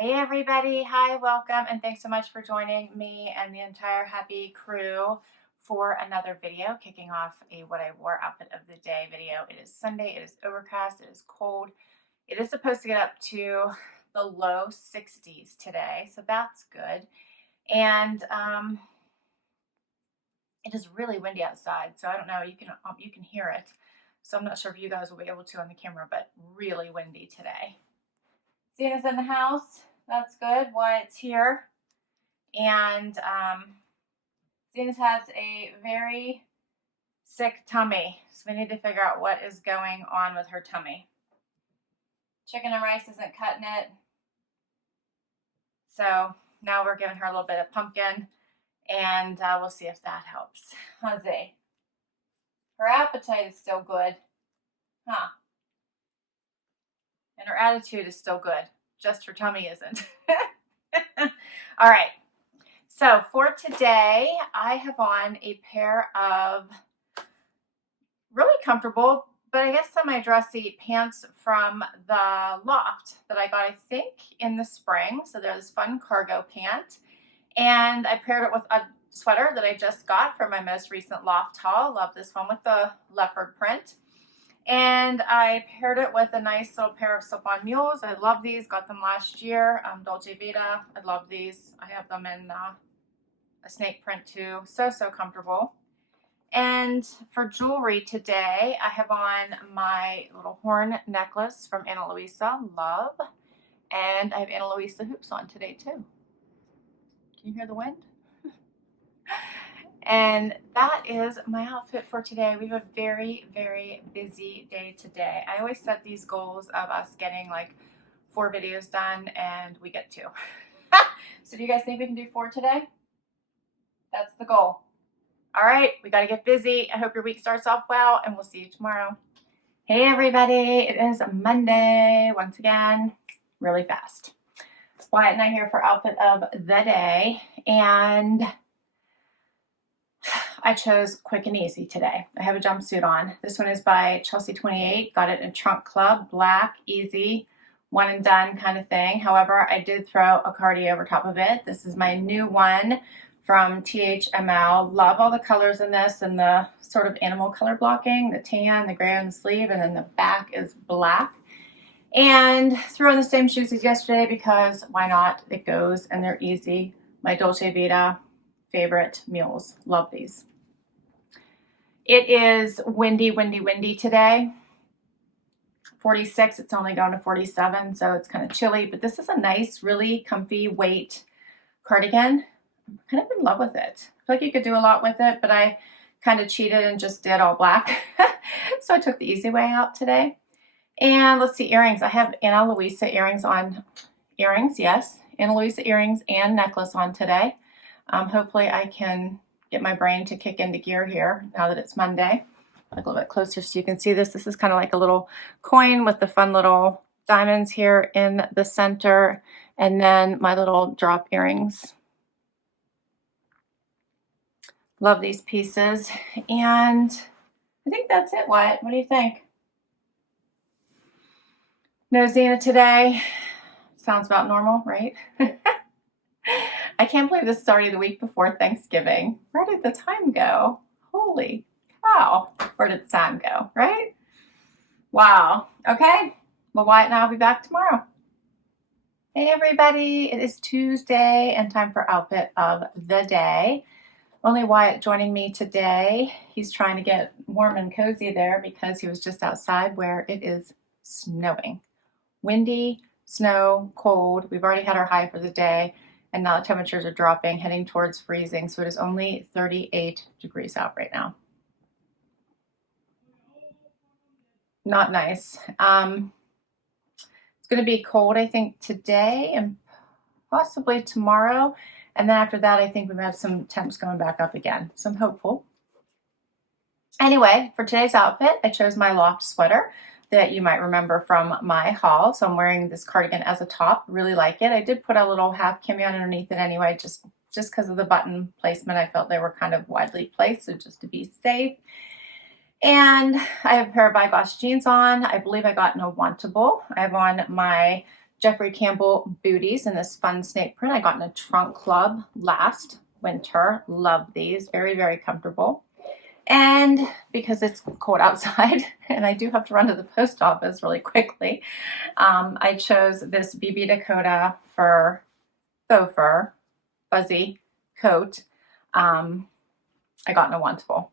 Hey everybody, hi, welcome, and thanks so much for joining me and the entire happy crew for another video, kicking off a what I wore outfit of the day video. It is Sunday, it is overcast, it is cold. It is supposed to get up to the low 60s today, so that's good. And it is really windy outside, so I don't know, you can hear it. So I'm not sure if you guys will be able to on the camera, but really windy today. Zena's in the house. That's good. Wyatt's here. And Zena's has a very sick tummy. So we need to figure out what is going on with her tummy. Chicken and rice isn't cutting it. So now we're giving her a little bit of pumpkin. And we'll see if that helps. Jose. Her appetite is still good. Huh. And her attitude is still good. Just her tummy isn't. All right. So for today, I have on a pair of really comfortable, but I guess semi-dressy pants from the Loft that I got, I think, in the spring. So they're this fun cargo pant. And I paired it with a sweater that I just got from my most recent Loft haul. Love this one with the leopard print. And I paired it with a nice little pair of slip-on mules. I love these. Got them last year. Dolce Vita. I love these. I have them in a snake print too. So comfortable. And for jewelry today, I have on my little horn necklace from Ana Luisa. Love. And I have Ana Luisa hoops on today too. Can you hear the wind? And that is my outfit for today. We have a very busy day today. I always set these goals of us getting like 4 videos done, and we get 2. So do you guys think we can do 4 today? That's the goal. All right, we got to get busy. I hope your week starts off well, and we'll see you tomorrow. Hey everybody, it is Monday once again, really fast. Wyatt and I here for outfit of the day, and I chose quick and easy today. I have a jumpsuit on. This one is by Chelsea 28. Got it in Trunk Club, black, easy, one and done kind of thing. However, I did throw a cardi over top of it. This is my new one from THML. Love all the colors in this and the sort of animal color blocking, the tan, the gray on the sleeve, and then the back is black. And threw on the same shoes as yesterday because why not? It goes and they're easy. My Dolce Vita favorite mules. Love these. It is windy today. 46, it's only going to 47, so it's kind of chilly, but this is a nice, really comfy weight cardigan. I'm kind of in love with it. I feel like you could do a lot with it, but I kind of cheated and just did all black. So I took the easy way out today. And let's see, earrings. I have Ana Luisa earrings on. Earrings, yes. Ana Luisa earrings and necklace on today. Hopefully I can get my brain to kick into gear here now that it's Monday. Like a little bit closer so you can see this. This is kind of like a little coin with the fun little diamonds here in the center. And then my little drop earrings. Love these pieces. And I think that's it, Wyatt. What do you think? No Zena today. Sounds about normal, right? I can't believe this is already the week before Thanksgiving. Where did the time go? Holy cow. Where did the time go, right? Wow. Okay. Well, Wyatt and I will be back tomorrow. Hey, everybody. It is Tuesday and time for outfit of the day. Only Wyatt joining me today. He's trying to get warm and cozy there because he was just outside where it is snowing. Windy, snow, cold. We've already had our high for the day. And now the temperatures are dropping, heading towards freezing. So it is only 38 degrees out right now. Not nice. It's going to be cold, I think, today and possibly tomorrow. And then after that, I think we might have some temps going back up again. So I'm hopeful. Anyway, for today's outfit, I chose my Loft sweater that you might remember from my haul. So I'm wearing this cardigan as a top. Really like it. I did put a little half cami on underneath it anyway, just because of the button placement. I felt they were kind of widely placed, so just to be safe. And I have a pair of Vigoss jeans on. I believe I got no Wantable. I have on my Jeffrey Campbell booties in this fun snake print. I got in a trunk club last winter. Love these. Very, very comfortable. And because it's cold outside and I do have to run to the post office really quickly, I chose this BB Dakota faux fur fuzzy coat. I got in a Wantable.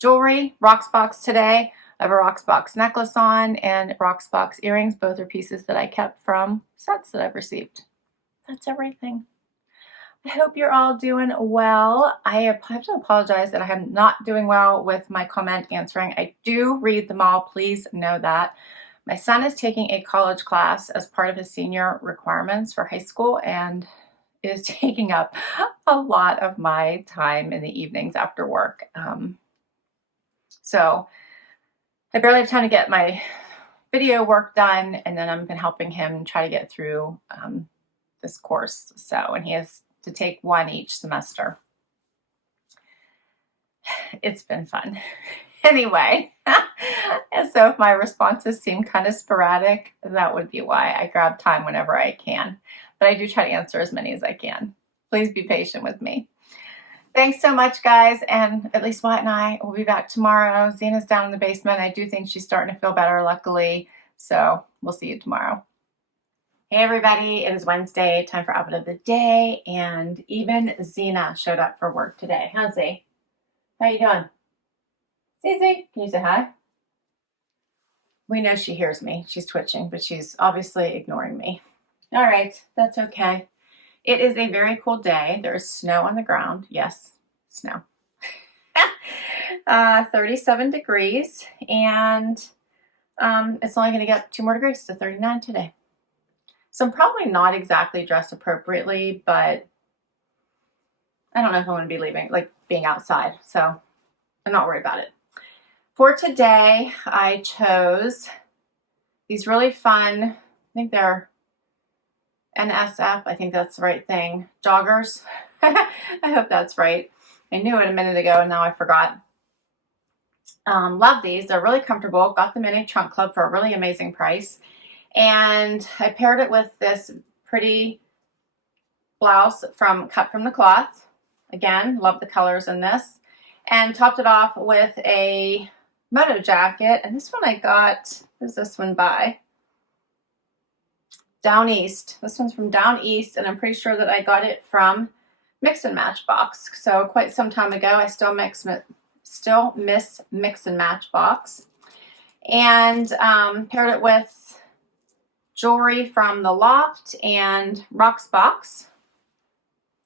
Jewelry, Rocksbox today. I have a Rocksbox necklace on and Rocksbox earrings. Both are pieces that I kept from sets that I've received. That's everything. I hope you're all doing well. I have to apologize that I am not doing well with my comment answering. I do read them all. Please know that. My son is taking a college class as part of his senior requirements for high school and is taking up a lot of my time in the evenings after work. So I barely have time to get my video work done, and then I've been helping him try to get through this course. And he has to take one each semester. It's been fun. Anyway, and so if my responses seem kind of sporadic, that would be why. I grab time whenever I can, but I do try to answer as many as I can. Please be patient with me. Thanks so much, guys, and at least Wyatt and I will be back tomorrow. Zena's down in the basement. I do think she's starting to feel better, luckily, so we'll see you tomorrow. Hey everybody, it is Wednesday, time for outfit of the day, and even Zena showed up for work today. Huh, Z? How you doing? Z, can you say hi? We know she hears me. She's twitching, but she's obviously ignoring me. All right, that's okay. It is a very cool day. There is snow on the ground. Yes, snow. 37 degrees, and it's only going to get 2 more degrees to 39 today. So I'm probably not exactly dressed appropriately, but I don't know if I'm going to be leaving, like being outside. So I'm not worried about it. For today, I chose these really fun, I think they're NSF, I think that's the right thing, joggers. I hope that's right. I knew it a minute ago and now I forgot. Love these. They're really comfortable. Got them in a trunk club for a really amazing price. And I paired it with this pretty blouse cut from the cloth. Again, love the colors in this. And topped it off with a moto jacket. And this one I got, who's this one by? Downeast. This one's from Downeast, and I'm pretty sure that I got it from Mix and Match Box. So quite some time ago. I still miss Mix and Match Box. And paired it with jewelry from the Loft and Rocksbox.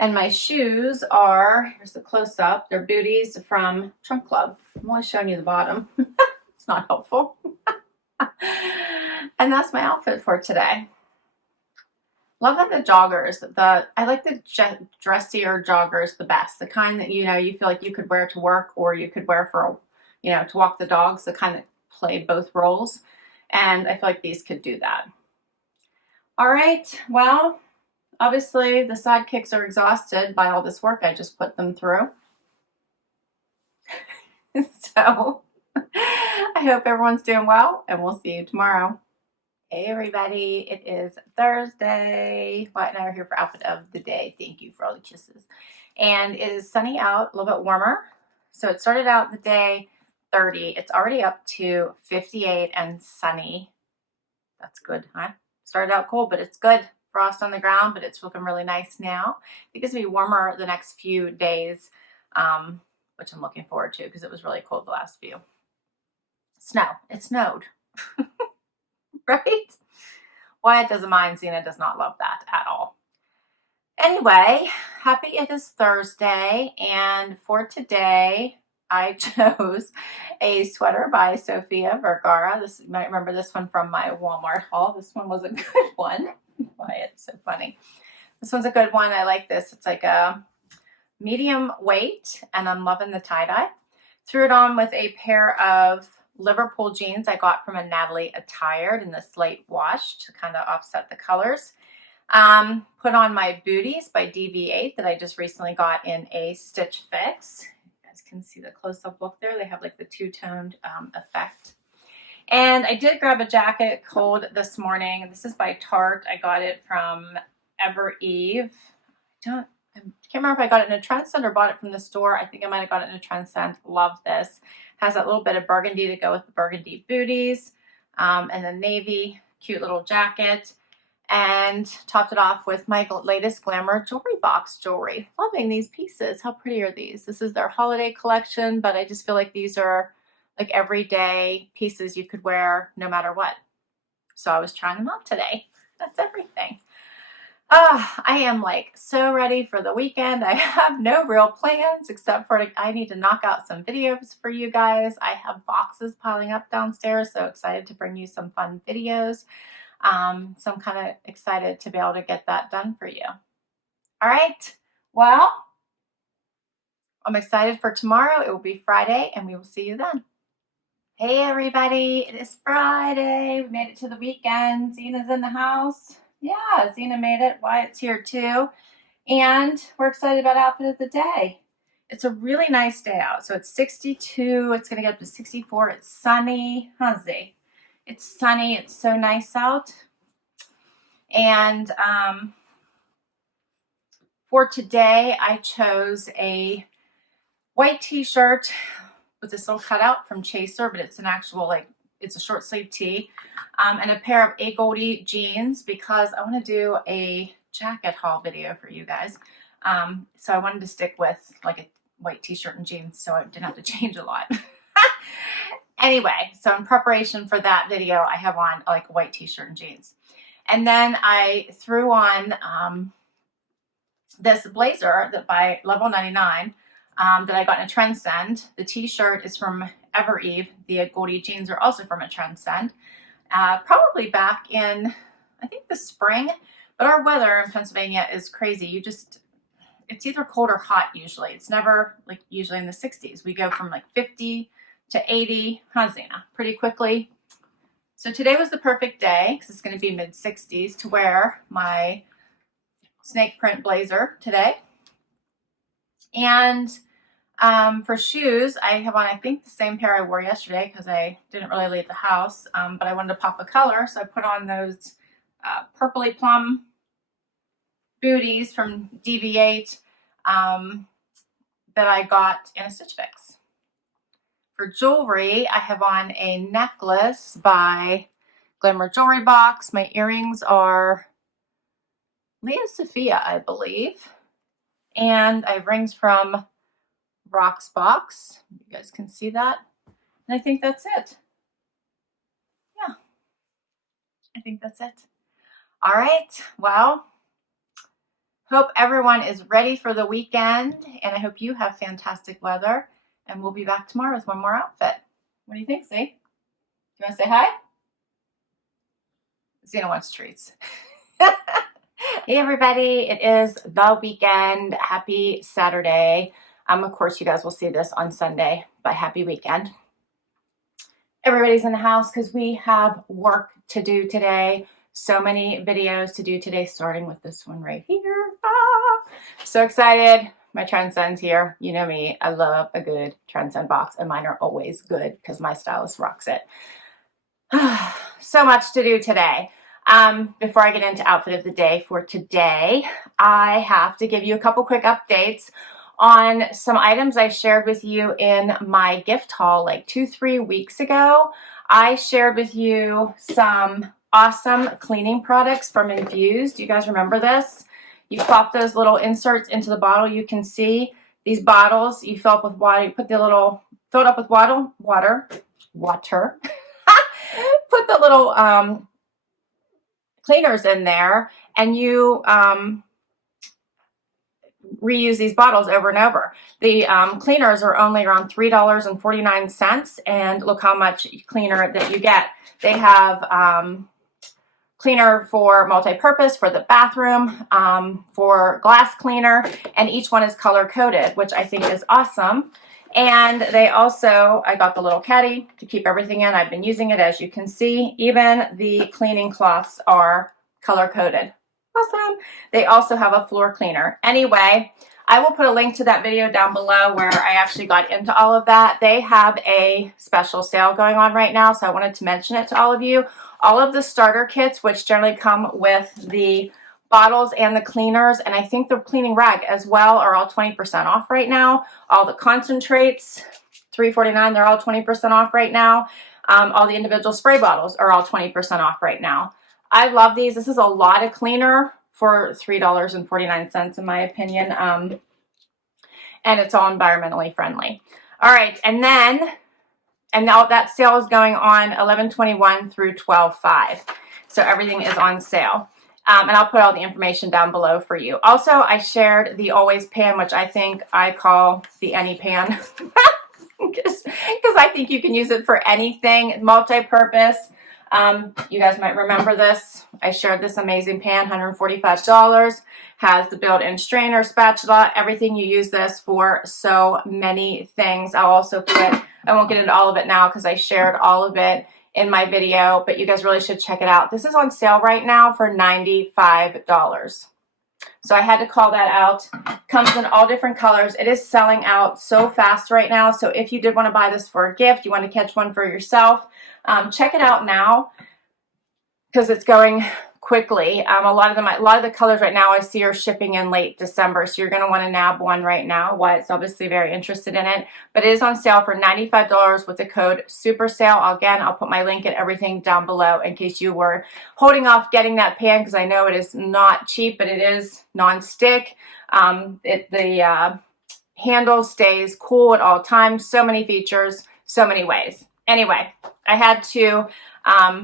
And my shoes are, here's the close-up, they're booties from Trunk Club. I'm only showing you the bottom. It's not helpful. And that's my outfit for today. Love the joggers. I like the dressier joggers the best. The kind that, you feel like you could wear to work or you could wear for, to walk the dogs. The kind that play both roles. And I feel like these could do that. All right, well, obviously the sidekicks are exhausted by all this work I just put them through. So I hope everyone's doing well, and we'll see you tomorrow. Hey everybody, it is Thursday. Wyatt and I are here for outfit of the day. Thank you for all the kisses. And it is sunny out, a little bit warmer. So it started out the day 30. It's already up to 58 and sunny. That's good, huh? Started out cold, but it's good. Frost on the ground, but it's looking really nice now. I think it's going to be warmer the next few days, which I'm looking forward to because it was really cold the last few. Snow. It snowed. Right? Wyatt doesn't mind. Zena does not love that at all. Anyway, happy it is Thursday, and for today I chose a sweater by Sophia Vergara. You might remember this one from my Walmart haul. This one was a good one. Wyatt's so funny. This one's a good one. I like this. It's like a medium weight, and I'm loving the tie-dye. Threw it on with a pair of Liverpool jeans I got from a Natalie Attired in this light wash to kind of offset the colors. Put on my booties by DV8 that I just recently got in a Stitch Fix. You guys can see the close-up look there. They have like the two-toned effect. And I did grab a jacket cold this morning. This is by Tarte. I got it from Evereve. I can't remember if I got it in a Trendsend or bought it from the store. I think I might have got it in a Trendsend. Love this. Has that little bit of burgundy to go with the burgundy booties. And then navy, cute little jacket. And topped it off with my latest Glamour Jewelry Box jewelry. Loving these pieces. How pretty are these? This is their holiday collection, but I just feel like these are like everyday pieces you could wear no matter what. So I was trying them out today. That's everything. I am like so ready for the weekend. I have no real plans except for I need to knock out some videos for you guys. I have boxes piling up downstairs, so excited to bring you some fun videos. So I'm kind of excited to be able to get that done for you. All right, well, I'm excited for tomorrow. It will be Friday, and we will see you then. Hey everybody, it is Friday. We made it to the weekend. Zena's in the house. Yeah, Zena made it. Wyatt's here too. And we're excited about outfit of the day. It's a really nice day out. So it's 62. It's going to get up to 64. It's sunny. Huh, Z? It's sunny. It's so nice out. And for today, I chose a white t-shirt with this little cutout from Chaser, but it's an actual, like, it's a short sleeve tee, and a pair of Agolde jeans because I want to do a jacket haul video for you guys. So I wanted to stick with like a white t-shirt and jeans so I didn't have to change a lot. Anyway, so in preparation for that video, I have on like a white t-shirt and jeans. And then I threw on this blazer that by Level 99 that I got in a Trendsend. The t-shirt is from Evereve. The Agolde jeans are also from a Trendsend. Probably back in, I think, the spring. But our weather in Pennsylvania is crazy. It's either cold or hot usually. It's never like usually in the 60s. We go from like 50 to 80, huh, Zena? Pretty quickly. So today was the perfect day because it's going to be mid 60s to wear my snake print blazer today. And for shoes, I have on, I think, the same pair I wore yesterday because I didn't really leave the house, but I wanted to pop a color, so I put on those purpley plum booties from DV8 that I got in a Stitch Fix. For jewelry, I have on a necklace by Glamour Jewelry Box. My earrings are Lia Sophia, I believe, and I have rings from Rocksbox. You guys can see that. And I think that's it. Yeah, I think that's it. All right, well, hope everyone is ready for the weekend, and I hope you have fantastic weather, and we'll be back tomorrow with one more outfit. What do you think, Z? Do you want to say hi? Zena wants treats. Hey everybody, it is the weekend. Happy Saturday. Of course, you guys will see this on Sunday, but happy weekend. Everybody's in the house because we have work to do today. So many videos to do today, starting with this one right here. So excited. My Trendsend's here. You know me. I love a good Trendsend box, and mine are always good because my stylist rocks it. So much to do today. Before I get into outfit of the day for today, I have to give you a couple quick updates on some items I shared with you in my gift haul like 2-3 weeks ago. I shared with you some awesome cleaning products from Infuse. Do you guys remember this? You pop those little inserts into the bottle. You can see these bottles. You fill up with water. You put the little, fill it up with water. Put the little cleaners in there, and you reuse these bottles over and over. The cleaners are only around $3.49, and look how much cleaner that you get. They have cleaner for multi-purpose, for the bathroom, for glass cleaner, and each one is color coded, which I think is awesome. And they also, I got the little caddy to keep everything in. I've been using it, as you can see. Even the cleaning cloths are color coded. awesome. They also have a floor cleaner. Anyway, I will put a link to that video down below where I actually got into all of that. They have a special sale going on right now, so I wanted to mention it to all of you. All of the starter kits, which generally come with the bottles and the cleaners, and I think the cleaning rag as well, are all 20% off right now. All the concentrates, $3.49, they're all 20% off right now. All the individual spray bottles are all 20% off right now. I love these. This is a lot of cleaner for $3.49 in my opinion. And it's all environmentally friendly. All right, and now that sale is going on 11/21 through 12/5. So everything is on sale. And I'll put all the information down below for you. Also, I shared the Always pan, which I think I call the Any pan. Because I think you can use it for anything, multi-purpose. You guys might remember this. I shared this amazing pan, $145. Has the built-in strainer, spatula, everything. You use this for so many things. I'll also put, I won't get into all of it now because I shared all of it in my video, but you guys really should check it out. This is on sale right now for $95. So I had to call that out. Comes in all different colors. It is selling out so fast right now. So if you did want to buy this for a gift, you want to catch one for yourself, check it out now because it's going quickly. A lot of the colors right now I see are shipping in late December. So you're going to want to nab one right now. Wyatt's obviously very interested in it, but it is on sale for $95 with the code Super Sale. Again, I'll put my link and everything down below in case you were holding off getting that pan because I know it is not cheap, but it is non-stick. The handle stays cool at all times. So many features, so many ways. Anyway, I had to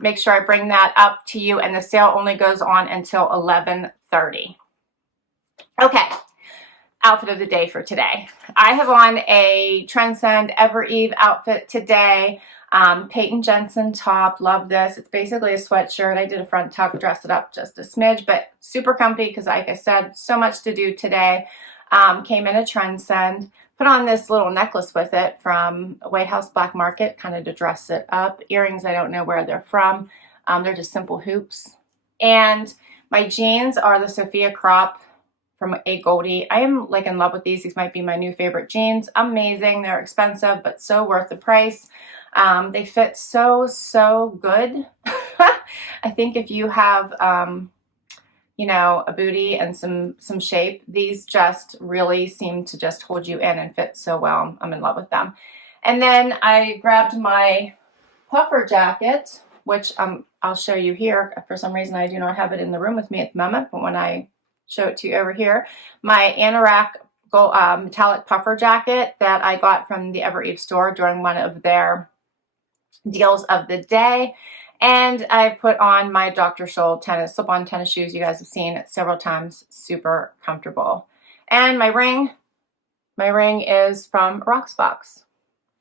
make sure I bring that up to you, and the sale only goes on until 11:30. Okay, outfit of the day for today. I have on a Trendsend Evereve outfit today. Peyton Jensen top, love this. It's basically a sweatshirt. I did a front tuck, dressed it up just a smidge, but super comfy because like I said, so much to do today. Came in a Trendsend. Put on this little necklace with it from White House Black Market, kind of to dress it up. Earrings, I don't know where they're from. They're just simple hoops. And my jeans are the Sophia crop from Agolde. I am like in love with these. These might be my new favorite jeans. Amazing. They're expensive, but so worth the price. They fit so good. I think if you have you know, a booty and some shape, these just really seem to just hold you in and fit so well. I'm in love with them. And then I grabbed my puffer jacket, which I'll show you here. For some reason, I do not have it in the room with me at the moment, but when I show it to you over here, my anorak gold, metallic puffer jacket that I got from the Evereve store during one of their deals of the day. And I put on my Dr. Scholl slip-on tennis shoes. You guys have seen it several times. Super comfortable. And my ring is from Rocksbox.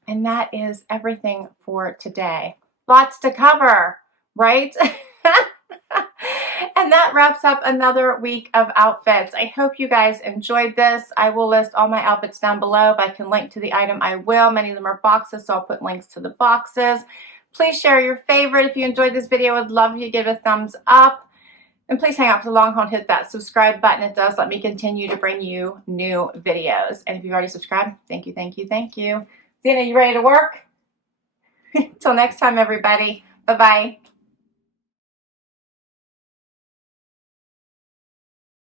And that is everything for today. Lots to cover, right? And that wraps up another week of outfits. I hope you guys enjoyed this. I will list all my outfits down below. If I can link to the item, I will. Many of them are boxes, so I'll put links to the boxes. Please share your favorite. If you enjoyed this video, I'd love you to give it a thumbs up. And please hang out for the long haul and hit that subscribe button. It does let me continue to bring you new videos. And if you've already subscribed, thank you, thank you, thank you. Zena, you ready to work? Until next time, everybody. Bye-bye.